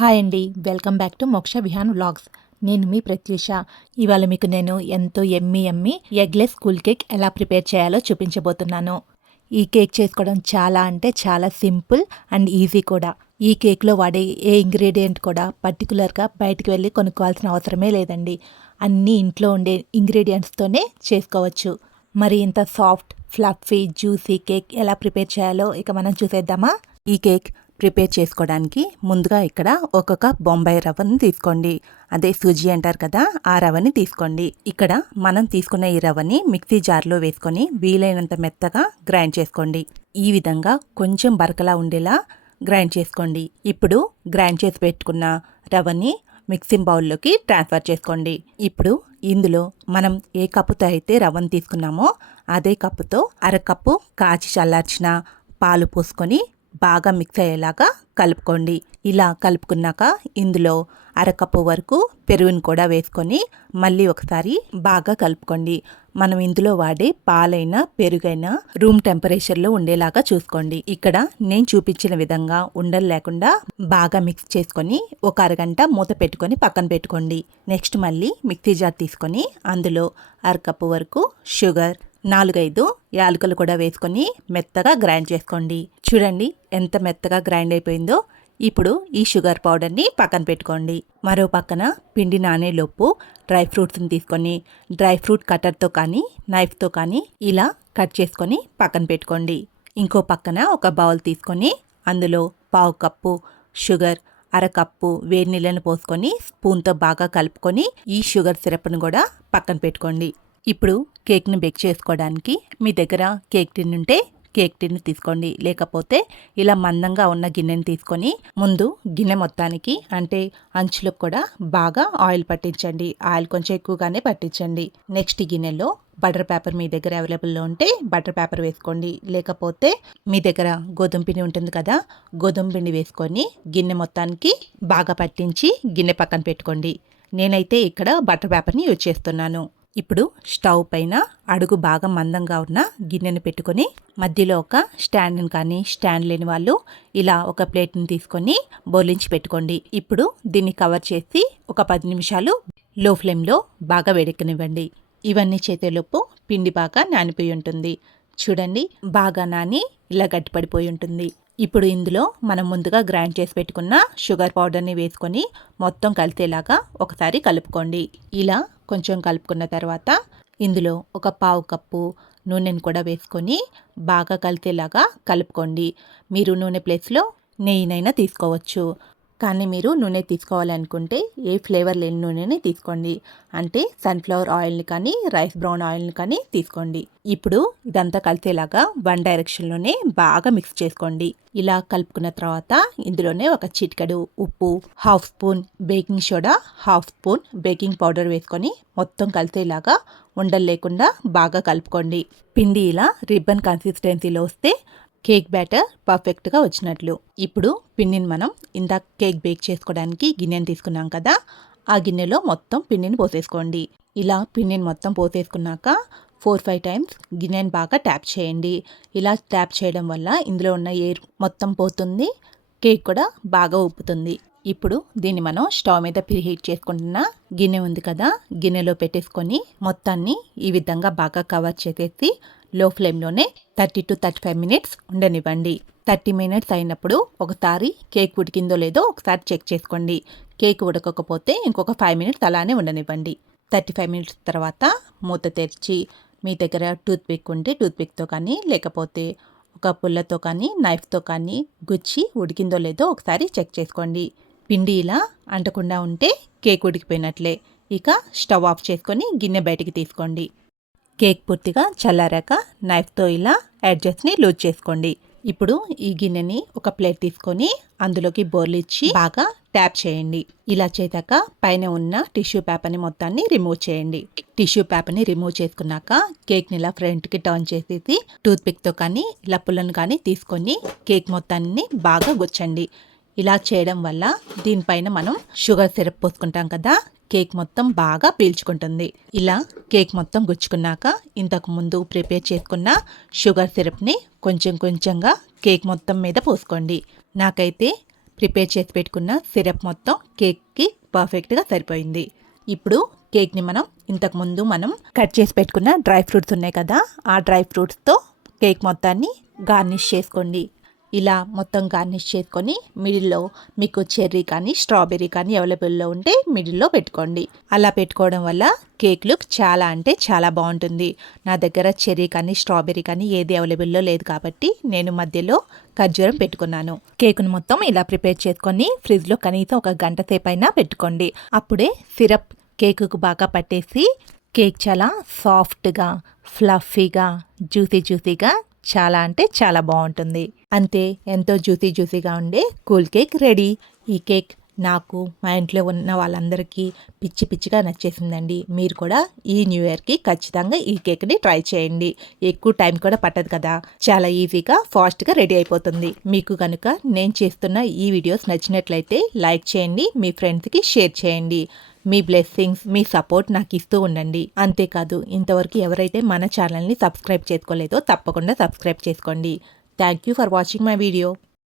Hi అండి. Welcome back to మోక్ష Vihaan vlogs. నేను మీ ప్రత్యూష. ఇవాళ మీకు నేను ఎంతో yummy yummy eggless cool cake ఎలా ప్రిపేర్ చేయాలో చూపించబోతున్నాను. ఈ కేక్ చేసుకోవడం చాలా అంటే చాలా సింపుల్ అండ్ ఈజీ కూడా. ఈ కేక్లో వాడే ఏ ఇంగ్రీడియంట్ కూడా పర్టికులర్గా బయటికి వెళ్ళి కొనుక్కోవాల్సిన అవసరమే లేదండి. అన్నీ ఇంట్లో ఉండే ఇంగ్రీడియంట్స్తోనే చేసుకోవచ్చు. మరి ఇంత సాఫ్ట్ ఫ్లఫీ జ్యూసీ కేక్ ఎలా ప్రిపేర్ చేయాలో ఇక మనం చూసేద్దామా? ఈ కేక్ ప్రిపేర్ చేసుకోవడానికి ముందుగా ఇక్కడ ఒక కప్ బొంబాయి రవ్వను తీసుకోండి. అదే సూజీ అంటారు కదా ఆ రవ్వని తీసుకోండి. ఇక్కడ మనం తీసుకున్న ఈ రవ్వని మిక్సీ జార్లో వేసుకొని వీలైనంత మెత్తగా గ్రైండ్ చేసుకోండి. ఈ విధంగా కొంచెం బరకలా ఉండేలా గ్రైండ్ చేసుకోండి. ఇప్పుడు గ్రైండ్ చేసి పెట్టుకున్న రవ్వని మిక్సింగ్ బౌల్లోకి ట్రాన్స్ఫర్ చేసుకోండి. ఇప్పుడు ఇందులో మనం ఏ కప్పుతో అయితే రవ్వను తీసుకున్నామో అదే కప్పుతో అరకప్పు కాచి చల్లార్చిన పాలు పోసుకొని బాగా మిక్స్ అయ్యేలాగా కలుపుకోండి. ఇలా కలుపుకున్నాక ఇందులో అరకప్పు వరకు పెరుగును కూడా వేసుకొని మళ్ళీ ఒకసారి బాగా కలుపుకోండి. మనం ఇందులో వాడే పాలైనా పెరుగైనా రూమ్ టెంపరేచర్లో ఉండేలాగా చూసుకోండి. ఇక్కడ నేను చూపించిన విధంగా ఉండలు లేకుండా బాగా మిక్స్ చేసుకొని ఒక అరగంట మూత పెట్టుకొని పక్కన పెట్టుకోండి. నెక్స్ట్ మళ్ళీ మిక్సీ జార్ తీసుకొని అందులో అరకప్పు వరకు షుగర్ నాలుగైదు యాలకులు కూడా వేసుకొని మెత్తగా గ్రైండ్ చేసుకోండి. చూడండి ఎంత మెత్తగా గ్రైండ్ అయిపోయిందో. ఇప్పుడు ఈ షుగర్ పౌడర్ని పక్కన పెట్టుకోండి. మరో పక్కన పిండి నానేలోపు డ్రై ఫ్రూట్స్ని తీసుకొని డ్రై ఫ్రూట్ కట్టర్తో కానీ నైఫ్తో కానీ ఇలా కట్ చేసుకొని పక్కన పెట్టుకోండి. ఇంకో పక్కన ఒక బౌల్ తీసుకొని అందులో పావు కప్పు షుగర్ అరకప్పు వేడి నీళ్ళను పోసుకొని స్పూన్తో బాగా కలుపుకొని ఈ షుగర్ సిరప్ను కూడా పక్కన పెట్టుకోండి. ఇప్పుడు కేక్ని బేక్ చేసుకోవడానికి మీ దగ్గర కేక్ టిన్ ఉంటే కేక్ టిన్ తీసుకోండి. లేకపోతే ఇలా మందంగా ఉన్న గిన్నెని తీసుకొని ముందు గిన్నె మొత్తానికి అంటే అంచులకు కూడా బాగా ఆయిల్ పట్టించండి. ఆయిల్ కొంచెం ఎక్కువగానే పట్టించండి. నెక్స్ట్ గిన్నెలో బటర్ పేపర్ మీ దగ్గర అవైలబుల్లో ఉంటే బటర్ పేపర్ వేసుకోండి. లేకపోతే మీ దగ్గర గోధుమ పిండి ఉంటుంది కదా గోధుమ పిండి వేసుకొని గిన్నె మొత్తానికి బాగా పట్టించి గిన్నె పక్కన పెట్టుకోండి. నేనైతే ఇక్కడ బటర్ పేపర్ని యూజ్ చేస్తున్నాను. ఇప్పుడు స్టవ్ పైన అడుగు బాగా మందంగా ఉన్న గిన్నెను పెట్టుకొని మధ్యలో ఒక స్టాండ్ని కానీ స్టాండ్ లేని వాళ్ళు ఇలా ఒక ప్లేట్ని తీసుకొని బోలించి పెట్టుకోండి. ఇప్పుడు దీన్ని కవర్ చేసి ఒక పది నిమిషాలు లో ఫ్లేమ్లో బాగా వేడెక్కనివ్వండి. ఇవన్నీ చేతేలోపు పిండి బాగా నానిపోయి ఉంటుంది. చూడండి బాగా నాని ఇలా గట్టిపడిపోయి ఉంటుంది. ఇప్పుడు ఇందులో మనం ముందుగా గ్రైండ్ చేసి పెట్టుకున్న షుగర్ పౌడర్ని వేసుకొని మొత్తం కలిసేలాగా ఒకసారి కలుపుకోండి. ఇలా కొంచెం కలుపుకున్న తర్వాత ఇందులో ఒక పావు కప్పు నూనెను కూడా వేసుకొని బాగా కలిసేలాగా కలుపుకోండి. మీరు నూనె ప్లేస్లో నెయ్యినైనా తీసుకోవచ్చు. కానీ మీరు నూనె తీసుకోవాలనుకుంటే ఏ ఫ్లేవర్ లేని నూనెని తీసుకోండి. అంటే సన్ఫ్లవర్ ఆయిల్ని కానీ రైస్ బ్రౌన్ ఆయిల్ని కానీ తీసుకోండి. ఇప్పుడు ఇదంతా కలిసేలాగా వన్ డైరెక్షన్లోనే బాగా మిక్స్ చేసుకోండి. ఇలా కలుపుకున్న తర్వాత ఇందులోనే ఒక చిటికెడు ఉప్పు half spoon baking soda half spoon baking powder వేసుకొని మొత్తం కలిసేలాగా ఉండలు లేకుండా బాగా కలుపుకోండి. పిండి ఇలా రిబ్బన్ కన్సిస్టెన్సీలో వస్తే కేక్ బ్యాటర్ పర్ఫెక్ట్గా వచ్చినట్లు. ఇప్పుడు పిండిని మనం ఇందాక కేక్ బేక్ చేసుకోవడానికి గిన్నెని తీసుకున్నాం కదా ఆ గిన్నెలో మొత్తం పిండిని పోసేసుకోండి. ఇలా పిండిని మొత్తం పోసేసుకున్నాక ఫోర్ ఫైవ్ టైమ్స్ గిన్నెని బాగా ట్యాప్ చేయండి. ఇలా ట్యాప్ చేయడం వల్ల ఇందులో ఉన్న ఎయిర్ మొత్తం పోతుంది కేక్ కూడా బాగా ఉప్పుతుంది. ఇప్పుడు దీన్ని మనం స్టవ్ మీద ప్రీహీట్ చేసుకుంటున్న గిన్నె ఉంది కదా గిన్నెలో పెట్టేసుకొని మొత్తాన్ని ఈ విధంగా బాగా కవర్ చేసేసి లో ఫ్లేమ్లోనే thirty two thirty five minutes ఉండనివ్వండి. థర్టీ మినిట్స్ అయినప్పుడు ఒకసారి కేక్ ఉడికిందో లేదో ఒకసారి చెక్ చేసుకోండి. కేక్ ఉడకకపోతే ఇంకొక ఫైవ్ మినిట్స్ అలానే ఉండనివ్వండి. థర్టీ ఫైవ్ మినిట్స్ తర్వాత మూత తెరిచి మీ దగ్గర టూత్ పిక్ ఉంటే టూత్ పిక్తో కానీ లేకపోతే ఒక పుల్లతో కానీ నైఫ్తో కానీ గుచ్చి ఉడికిందో లేదో ఒకసారి చెక్ చేసుకోండి. పిండి ఇలా అంటకుండా ఉంటే కేక్ ఉడికిపోయినట్లే. ఇక స్టవ్ ఆఫ్ చేసుకొని గిన్నె బయటికి తీసుకోండి. కేక్ పూర్తిగా చల్లారాక నైఫ్తో ఇలా అడ్జస్ట్ని లూజ్ చేసుకోండి. ఇప్పుడు ఈ గిన్నెని ఒక ప్లేట్ తీసుకొని అందులోకి బోర్లు ఇచ్చి బాగా ట్యాప్ చేయండి. ఇలా చేశాక పైన ఉన్న టిష్యూ పేపర్ని మొత్తాన్ని రిమూవ్ చేయండి. టిష్యూ పేపర్ని రిమూవ్ చేసుకున్నాక కేక్ని ఇలా ఫ్రంట్కి టర్న్ చేసేసి టూత్ పిక్తో కానీ ఇలా పుల్లను కానీ తీసుకొని కేక్ మొత్తాన్ని బాగా గుచ్చండి. ఇలా చేయడం వల్ల దీనిపైన మనం షుగర్ సిరప్ పోసుకుంటాం కదా కేక్ మొత్తం బాగా పీల్చుకుంటుంది. ఇలా కేక్ మొత్తం గుచ్చుకున్నాక ఇంతకు ముందు ప్రిపేర్ చేసుకున్న షుగర్ సిరప్ని కొంచెం కొంచెంగా కేక్ మొత్తం మీద పోసుకోండి. నాకైతే ప్రిపేర్ చేసి పెట్టుకున్న సిరప్ మొత్తం కేక్కి పర్ఫెక్ట్గా సరిపోయింది. ఇప్పుడు కేక్ని మనం ఇంతకుముందు మనం కట్ చేసి పెట్టుకున్న డ్రై ఫ్రూట్స్ ఉన్నాయి కదా ఆ డ్రై ఫ్రూట్స్తో కేక్ మొత్తాన్ని గార్నిష్ చేసుకోండి. ఇలా మొత్తం గార్నిష్ చేసుకొని మిడిల్లో మీకు చెర్రీ కానీ స్ట్రాబెర్రీ కానీ అవైలబుల్లో ఉంటే మిడిల్లో పెట్టుకోండి. అలా పెట్టుకోవడం వల్ల కేక్ లుక్ చాలా అంటే చాలా బాగుంటుంది. నా దగ్గర చెర్రీ కానీ స్ట్రాబెర్రీ కానీ ఏది అవైలబుల్లో లేదు కాబట్టి నేను మధ్యలో ఖర్జూరం పెట్టుకున్నాను. కేకును మొత్తం ఇలా ప్రిపేర్ చేసుకొని ఫ్రిడ్జ్లో కనీసం ఒక గంట సేపైనా పెట్టుకోండి. అప్పుడే సిరప్ కేకుకు బాగా పట్టేసి కేక్ చాలా సాఫ్ట్గా ఫ్లఫీగా జ్యూసీ జ్యూసీగా చాలా అంటే చాలా బాగుంటుంది. అంతే ఎంతో జ్యూసీ జ్యూసీగా ఉండే కూల్ కేక్ రెడీ. ఈ కేక్ నాకు మా ఇంట్లో ఉన్న వాళ్ళందరికీ పిచ్చి పిచ్చిగా నచ్చేసిందండి. మీరు కూడా ఈ న్యూ ఇయర్కి ఖచ్చితంగా ఈ కేక్ని ట్రై చేయండి. ఎక్కువ టైం కూడా పట్టదు కదా. చాలా ఈజీగా ఫాస్ట్గా రెడీ అయిపోతుంది. మీకు కనుక నేను చేస్తున్న ఈ వీడియోస్ నచ్చినట్లయితే లైక్ చేయండి మీ ఫ్రెండ్స్కి షేర్ చేయండి. మీ బ్లెస్సింగ్స్ మీ సపోర్ట్ నాకు ఇస్తూ ఉండండి. అంతేకాదు ఇంతవరకు ఎవరైతే మన ఛానల్ని సబ్స్క్రైబ్ చేసుకోలేదో తప్పకుండా సబ్స్క్రైబ్ చేసుకోండి. Thank you for watching my video.